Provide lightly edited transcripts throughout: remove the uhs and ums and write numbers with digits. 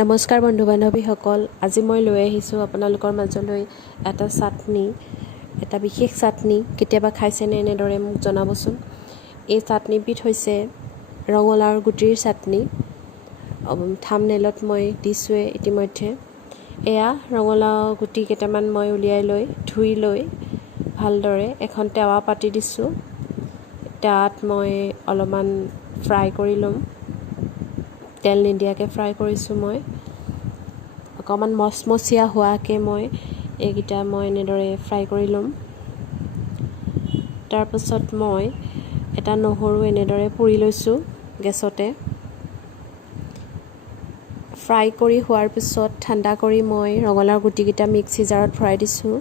নমস্কাৰ বন্ধু বান্ধৱীসকল, আজি মই লৈ আহিছোঁ আপোনালোকৰ মাজলৈ এটা চাটনি, এটা বিশেষ চাটনি। কেতিয়াবা খাইছেনে এনেদৰে মোক জনাবচোন। এই চাটনিবিধ হৈছে ৰঙালাওৰ গুটিৰ চাটনি। থাম্বনেইলত মই দিছোঁৱে ইতিমধ্যে। এয়া ৰঙালাও গুটি কেইটামান মই উলিয়াই লৈ ধুই লৈ ভালদৰে এখন টেৱা পাতি দিছোঁ। তাত মই অলপমান ফ্ৰাই কৰি ল'ম। তেল নিদিয়াকৈ ফ্ৰাই কৰিছোঁ মই। অকণমান মচমচীয়া হোৱাকৈ মই এইকেইটা এনেদৰে ফ্ৰাই কৰি ল'ম। তাৰপাছত মই এটা নহৰু এনেদৰে পুৰি লৈছোঁ গেছতে। ফ্ৰাই কৰি হোৱাৰ পিছত ঠাণ্ডা কৰি মই ৰঙালাওৰ গুটিকেইটা মিক্সি জাৰত ভৰাই দিছোঁ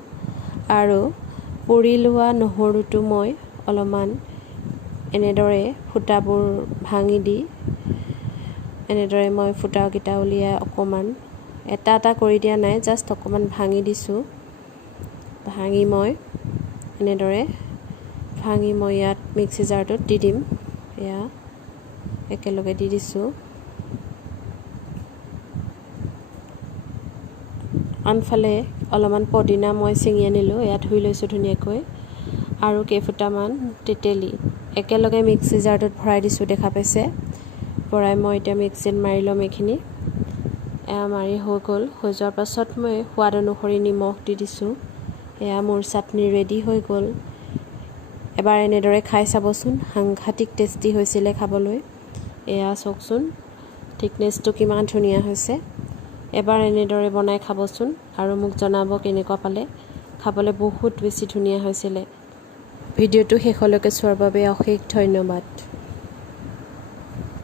আৰু পুৰি লোৱা নহৰুটো মই অলপমান এনেদৰে ফুটাবোৰ ভাঙি দি এনেদৰে মই ফুটাকেইটা উলিয়াই অকণমান এটা কৰি দিয়া নাই, জাষ্ট অকণমান ভাঙি দিছোঁ। ভাঙি মই এনেদৰে ইয়াত মিক্সি জাৰটোত দি দিম। এয়া একেলগে দি দিছোঁ। আনফালে অলপমান পদিনা মই ছিঙি আনিলোঁ, এয়া ধুই লৈছোঁ ধুনীয়াকৈ, আৰু কেইফুটামান তেতেলী একেলগে মিক্সি জাৰটোত ভৰাই দিছোঁ, দেখা পাইছে। ভৰাই মই এতিয়া মিক্সিত মাৰি ল'ম এইখিনি। এয়া মাৰি হৈ গ'ল। হৈ যোৱাৰ পাছত মই সোৱাদ অনুসৰি নিমখ দি দিছোঁ। এয়া মোৰ চাটনি ৰেডি হৈ গ'ল। এবাৰ এনেদৰে খাই চাবচোন, সাংঘাতিক টেষ্টি হৈছিলে খাবলৈ। এয়া চাওকচোন থিকনেছটো কিমান ধুনীয়া হৈছে। এবাৰ এনেদৰে বনাই খাবচোন আৰু মোক জনাব কেনেকুৱা পালে। খাবলৈ বহুত বেছি ধুনীয়া হৈছিলে। ভিডিঅ'টো শেষলৈকে চোৱাৰ বাবে অশেষ ধন্যবাদ।